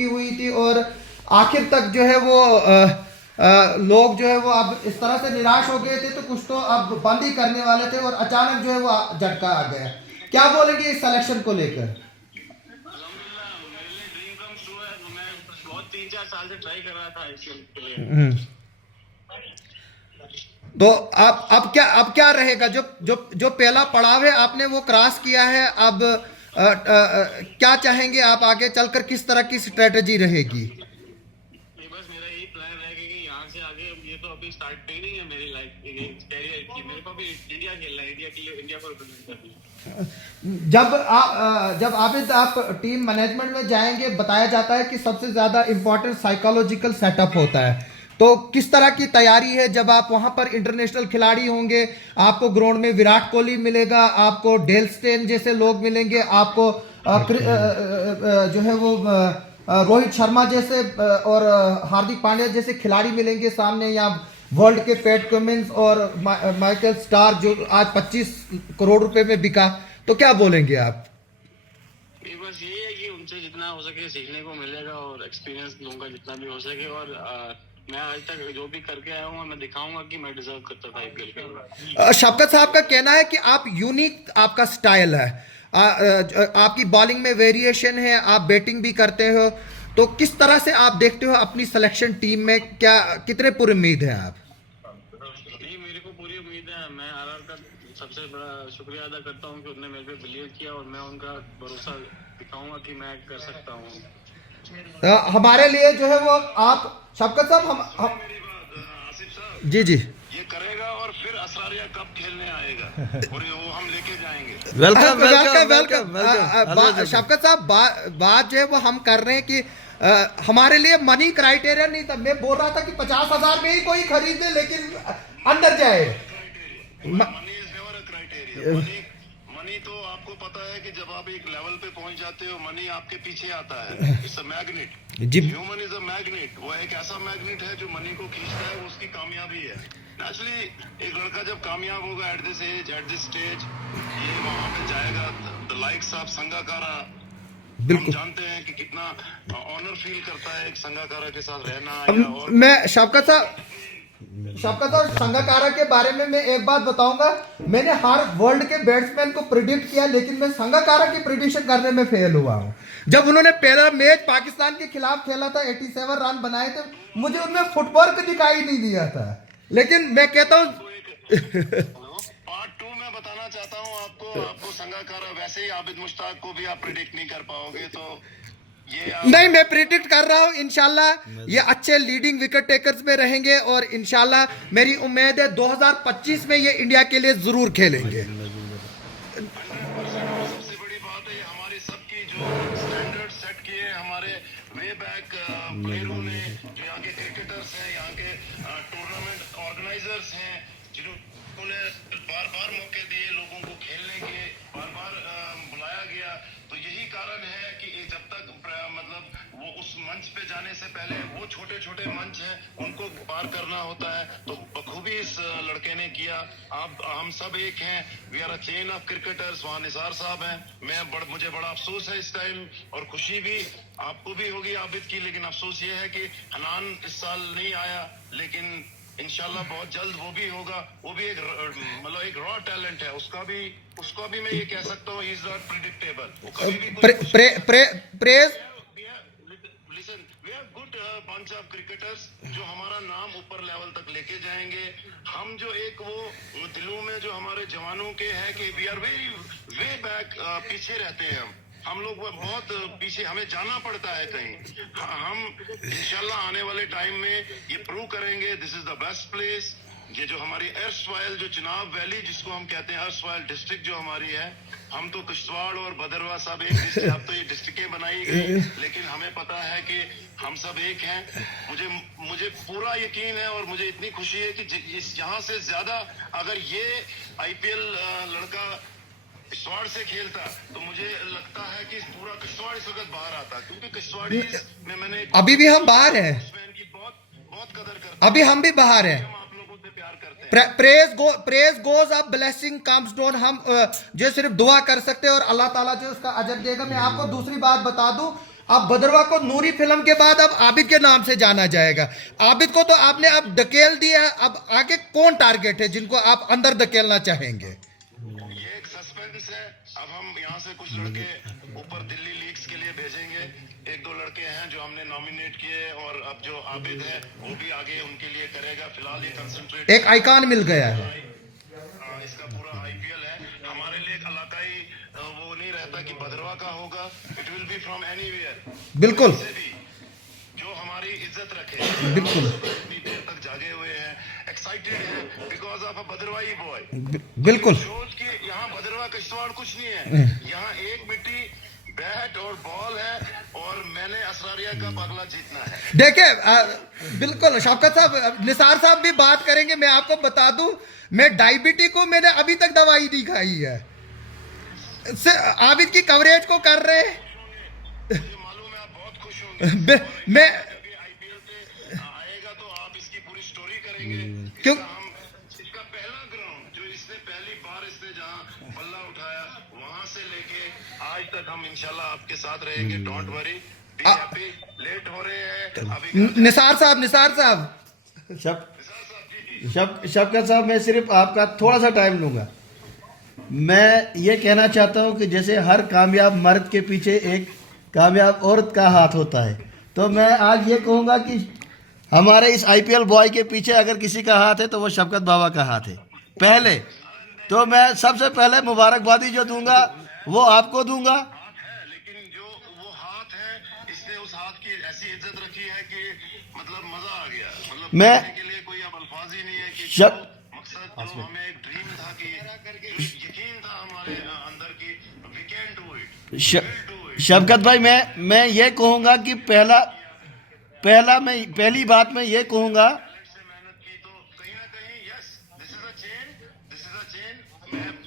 रुकी हुई थी और आखिर तक जो है वो लोग जो है वो अब इस तरह से निराश हो गए थे, तो कुछ तो अब बंद ही करने वाले थे और अचानक जो है वो झटका आ गया। क्या बोलेंगे इस सिलेक्शन को लेकर? अल्हम्दुलिल्लाह मेरे लिए ड्रीम कम ट्रू है। मैं बहुत 3-4 साल से ट्राई कर रहा था आईपीएल के लिए। तो अब क्या रहेगा? जो जो जो पहला पड़ाव है आपने वो क्रॉस किया है, अब क्या चाहेंगे आप आगे चलकर? किस तरह की स्ट्रेटजी रहेगी? ये बस मेरा यही प्लान है कि यहाँ से आगे, ये तो अभी स्टार्ट नहीं है मेरी लाइफ कैरियर की। मेरे को भी इंडिया खेलना है, इंडिया के लिए, इंडिया को रिप्रेजेंट करना है। जब आप टीम मैनेजमेंट में जाएंगे, बताया जाता है कि सबसे ज्यादा इंपॉर्टेंट साइकोलॉजिकल सेटअप होता है। तो किस तरह की तैयारी है जब आप वहां पर इंटरनेशनल खिलाड़ी होंगे? आपको ग्राउंड में विराट कोहली मिलेगा, आपको डेल स्टेन जैसे लोग मिलेंगे, आपको जो है वो रोहित शर्मा जैसे और हार्दिक पांड्या जैसे खिलाड़ी मिलेंगे सामने, या वर्ल्ड के पैट कमिंस और माइकल स्टार जो आज 25 करोड़ रुपए में बिका। तो क्या बोलेंगे आप? ये बस ये है कि उनसे जितना हो सके सीखने को मिलेगा और एक्सपीरियंस लूंगा जितना भी हो सके। और मैं आज तक जो भी करके आया हूँ मैं दिखाऊंगा कि मैं डिजर्व करता था आईपीएल के। शफकत साहब का कहना है कि आप यूनिक, आपका स्टाइल है, आपकी बॉलिंग में वेरिएशन है, आप बैटिंग भी करते हो। तो किस तरह से आप देखते हो अपनी सिलेक्शन टीम में? क्या कितने पूरी उम्मीद है आप? नहीं, मेरे को पूरी उम्मीद है। मैं आरआर का सबसे बड़ा शुक्रिया अदा करता हूँ कि उन्होंने मेरे पे बिलीव किया और मैं उनका भरोसा दिखाऊंगा कि मैं कर सकता हूँ। हमारे लिए जो है वो आप शफकत साहब, हम मेरी बात आसिफ साहब, जी जी ये करेगा और फिर असरारिया कब खेलने आएगा और वो हम लेके जाएंगे। Welcome welcome welcome welcome. Welcome. Shafqat साहब, बात जो है वो हम कर रहे हैं कि हमारे लिए मनी क्राइटेरिया नहीं था। मैं बोल रहा था कि 50,000 में ही कोई खरीदे लेकिन अंदर जाए। Money is never a criteria. Money तो आपको पता है कि जब आप एक लेवल पे पहुंच जाते हो मनी आपके पीछे आता है। It's a magnet. जी। Human is a magnet. वो एक ऐसा मैग्नेट है जो मनी को खींचता है, वो उसकी कामयाबी है। नेचुरली एक लड़का जब कामयाब होगा at this age, at this stage, ये वहां पे जाएगा। द लाइक्स ऑफ संगाकारा, हम बिल्कुल। जानते हैं कि कितना ऑनर फील करता है एक संगाकारा के साथ रहना। या और मैं शफकत और संगकारा के बारे में मैं एक बात बताऊंगा। मैंने हर वर्ल्ड के बैट्समैन को प्रिडिक्ट किया, लेकिन मैं संगकारा की प्रिडिक्शन करने में फेल हुआ हूं। जब उन्होंने पहला मैच पाकिस्तान के खिलाफ खेला था, 87 रन बनाए थे, मुझे उनमें फुटवर्क दिखाई नहीं दिया था। लेकिन मैं कहता हूं पार्ट 2 में बताना चाहता हूँ आपको संगाकारा वैसे ही आबिद मुश्ताक को भी आप प्रिडिक्ट नहीं कर पाओगे। तो ये नहीं, मैं प्रिडिक्ट कर रहा हूं इंशाल्लाह ये अच्छे लीडिंग विकेट टेकर्स में रहेंगे और इंशाल्लाह मेरी उम्मीद है 2025 में ये इंडिया के लिए जरूर खेलेंगे। सबसे बड़ी बात है हमारी सबकी जो स्टैंडर्ड सेट किए हमारे वे बैक प्लेयरों ने, जो यहाँ के क्रिकेटर्स हैं, यहाँ के टूर्नामेंट ऑर्गेनाइजर्स हैं, जिन्होंने बार बार मौके दिए लोगों को खेलने के, बार बार बुलाया गया। तो यही कारण है कि जब तक मतलब वो उस मंच पे जाने से पहले वो छोटे छोटे मंच हैं उनको पार करना होता है। तो बखूबी इस लड़के ने किया। आप हम सब एक हैं। We are a chain of cricketers. वहाँ निसार साहब हैं। मुझे बड़ा अफसोस है इस टाइम, और खुशी भी आपको भी होगी आबिद की, लेकिन अफसोस ये है कि हनान इस साल नहीं आया। लेकिन इंशाल्लाह बहुत जल्द वो भी होगा। वो भी एक मतलब एक रॉ टैलेंट है। उसका भी मैं ये कह सकता हूँ, ही इज नॉट प्रिडिक्टेबल। वो कभी भी praise listen, we have good bunch of cricketers जो हमारा नाम ऊपर लेवल तक लेके जाएंगे। हम जो एक वो दिलों में जो हमारे जवानों के है कि we are very way back, पीछे रहते हैं हम लोग बहुत पीछे, हमें जाना पड़ता है कहीं। हम इंशाल्लाह आने वाले टाइम में ये प्रूव करेंगे this is the best place. ये जो हमारी एर्सवाइल जो चिनाब वैली जिसको हम कहते हैं एर्सवाइल डिस्ट्रिक्ट जो हमारी है, हम तो किश्तवाड़ और भदरवा सब एक डिस्ट्रिक्ट, अब तो ये डिस्ट्रिक्टें बनाई गई, लेकिन हमें पता है कि हम सब एक हैं। मुझे पूरा यकीन है और मुझे इतनी खुशी है कि यहाँ से ज्यादा अगर ये आईपीएल लड़का किश्तवाड़ से खेलता तो मुझे लगता है कि पूरा किश्तवाड़ इस वक्त बाहर आता, क्योंकि किश्तवाड़ी में मैंने अभी भी हम बाहर हैं, की बहुत कदर करता हूं। अभी हम भी बाहर हैं। हम आप लोगों से प्यार करते हैं। Praise goes up, blessing comes down. हम जो सिर्फ दुआ कर सकते हैं और अल्लाह ताला जो उसका अजर देगा। मैं आपको दूसरी बात बता दूं, अब भद्रवा को नूरी फिल्म के बाद अब आबिद के नाम से जाना जाएगा। आबिद को तो आपने अब धकेल दिया, अब आगे कौन टारगेट है जिनको आप अंदर धकेलना चाहेंगे? ये एक सस्पेंस है। अब हम यहाँ से कुछ लड़के ऊपर दिल्ली लीग्स के लिए भेजेंगे। एक दो लड़के हैं जो हमने नॉमिनेट किए, और अब जो आबिद है वो भी आगे उनके लिए करेगा। फिलहाल ये कंसंट्रेट एक आइकॉन मिल गया है। इसका पूरा आईपीएल है हमारे लिए। एक इलाकाई वो नहीं रहता कि भद्रवा का होगा। It will be from anywhere. बिल्कुल जो हमारी इज्जत रखे। बिल्कुल इतनी देर तक जागे हुए हैं, एक्साइटेड है बिकॉज ऑफ अ भद्रवाई बॉय। बिल्कुल सोच कि यहाँ भद्रवा किश्तवाड़ कुछ नहीं है। यहाँ एक मिट्टी, बैट और बॉल है, और मैंने असरारिया का बगला जीतना है। देखिए बिल्कुल शौकत साहब, निसार साहब भी बात करेंगे। मैं आपको बता दूं, मैं डायबिटीज को मैंने अभी तक दवाई नहीं खाई है। आबिद की कवरेज को कर रहे मुझे मालूम है आप बहुत खुश होंगे। मैं आईपीएल पे आएगा तो आप इसकी पूरी स्टोरी करेंगे। क्यों? इसका पहला ग्राउंड जो इसने पहली बार इसने जहां बल्ला उठाया, वहां से लेके आज तक हम इंशाल्लाह आपके साथ रहेंगे। Don't worry, be happy. Late हो रहे हैं अभी। निसार साहब शफकत साहब, मैं सिर्फ आपका थोड़ा सा टाइम लूँगा। मैं ये कहना चाहता हूँ कि जैसे हर कामयाब मर्द के पीछे एक कामयाब औरत का हाथ होता है, तो मैं आज ये कहूँगा कि हमारे इस आईपीएल बॉय के पीछे अगर किसी का हाथ है तो वो शफकत बाबा का हाथ है। पहले तो मैं सबसे पहले मुबारकबादी जो दूंगा वो आपको दूंगा। लेकिन जो वो हाथ है, इसने उस हाथ की ऐसी इज्जत रखी है कि मतलब मजा आ गया। मतलब मैं- कहने के लिए कोई अब अल्फाज ही नहीं है कि शक- मकसद जो हमें एक ड्रीम था, कि जो यकीन था हमारे अंदर की वी कैन डू इट, श- शफकत भाई, मैं ये कहूँगा कि पहली बात मैं ये कहूँगा से मेहनत की तो कहीं ना कहीं yes, this is a chain. मैं